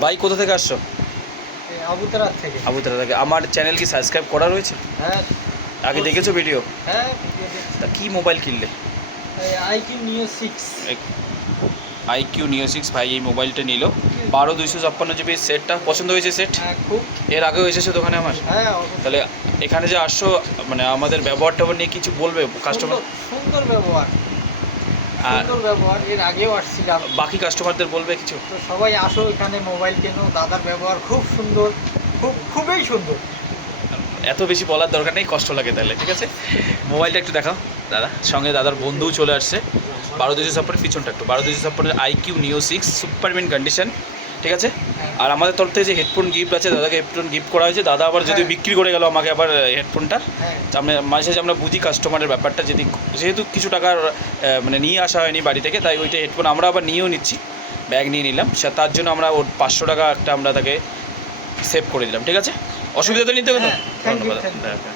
ভাই কোথা থেকে আসছো? আবুতরা থেকে। আবুতরা থেকে। আমার চ্যানেল কি সাবস্ক্রাইব করা রয়েছে? হ্যাঁ। আগে দেখেছো ভিডিও? হ্যাঁ, ভিডিও দেখছি। তা কী মোবাইল কিনলে? আইকিউ নিও 6। আইকিউ নিও 6 ভাই এই মোবাইলটা নিল 12/256 GB সেটটা পছন্দ হয়েছে সেট? হ্যাঁ, খুব। এর আগেও এসেছে দোকানে আমার? হ্যাঁ, অবশ্যই। তাহলে এখানে যে আসছো মানে আমাদের ব্যবহার ট্যাবহার নিয়ে কিছু বলবে কাস্টমার? সুন্দর ব্যবহার। আর সুন্দর ব্যবহার। এর আগেও আসছিলাম। বাকি কাস্টমারদের বলবে কিছু? তো সবাই আসো এখানে মোবাইল কেনো, দাদার ব্যবহার খুব সুন্দর, খুবই সুন্দর। এত বেশি বলার দরকার নেই, কষ্ট লাগে তাহলে। ঠিক আছে, মোবাইলটা একটু দেখাও দাদা। সঙ্গে দাদার বন্ধুও চলে আসছে। 12/256 পিছনটা একটু 12/256 আইকিউ নিও 6 সুপার মিন কন্ডিশন। ঠিক আছে। আর আমাদের তরফ থেকে যে হেডফোন গিফট আছে, দাদাকে হেডফোন গিফট করা হয়েছে। দাদা আবার যদি বিক্রি করে গেল আমাকে আবার হেডফোনটা, হ্যাঁ। আমরা মাঝে সাঝে আমরা বুঝি কাস্টমারের ব্যাপারটা, যদি যেহেতু কিছু টাকার মানে নিয়ে আসা হয়নি বাড়ি থেকে, তাই ওইটা হেডফোন আমরা আবার নিয়েও নিচ্ছি, ব্যাগ নিয়ে নিলাম। তার জন্য আমরা ওর 500 টাকা একটা আমরা তাকে সেভ করে দিলাম। ঠিক আছে, অসুবিধা তো নিতে হবে না। হ্যাঁ, thank you, ধন্যবাদ। thank you.